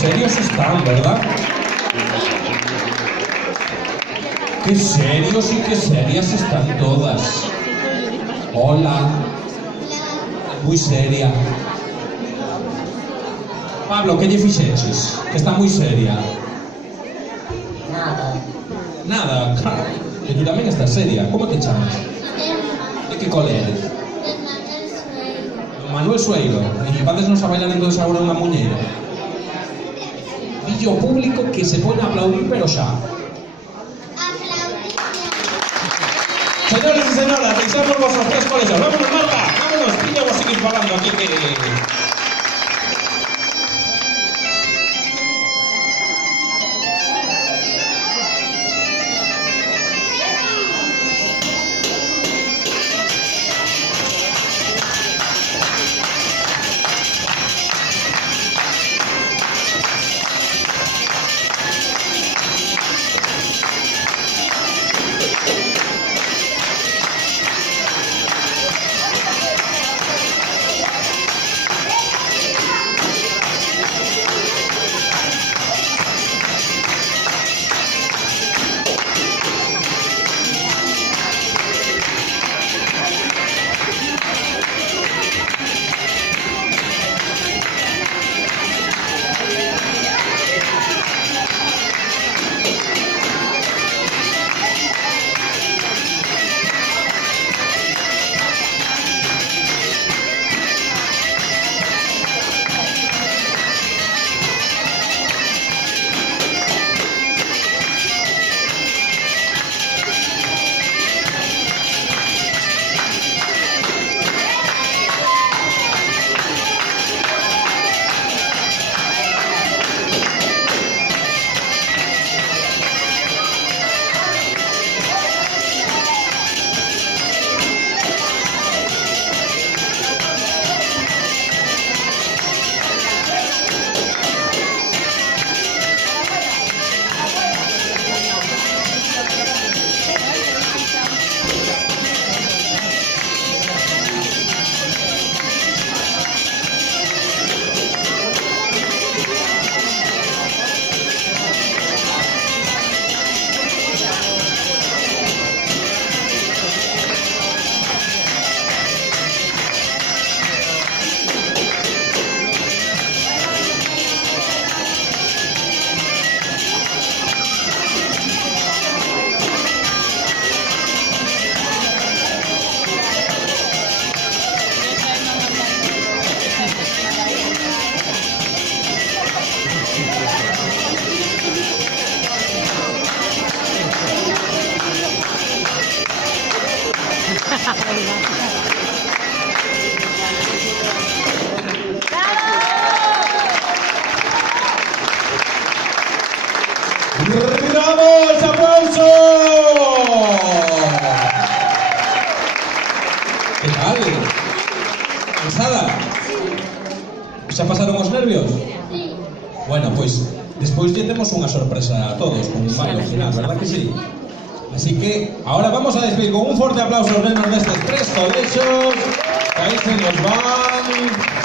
serios están, ¿verdad? Qué serios y qué serias están todas. Hola. Muy seria. Pablo, ¿qué lle fixeches? Que está muy seria. Nada. Nada, claro. Que tú tamén estás seria. Como te chamas? De que cole eres? Manuel Sueiro. E vades nos a bailar entonces agora unha muñeira? Dillo público que se pone a aplaudir, pero xa. Señores y señoras, deixamos vosotros tres colegios. Vámonos, Marta, vámonos, niña, vos seguís falando aquí que... ¡Bravo! ¡Aplauso! ¿Qué tal? ¿Cansada? ¿Se pasaron os nervios? Sí. Bueno, pois despois lle temos unha sorpresa a todos con un baile final, verdad que sí? Así que ahora vamos a despedir con un fuerte aplauso a los nenos de estos tres colegios que ahí se nos van.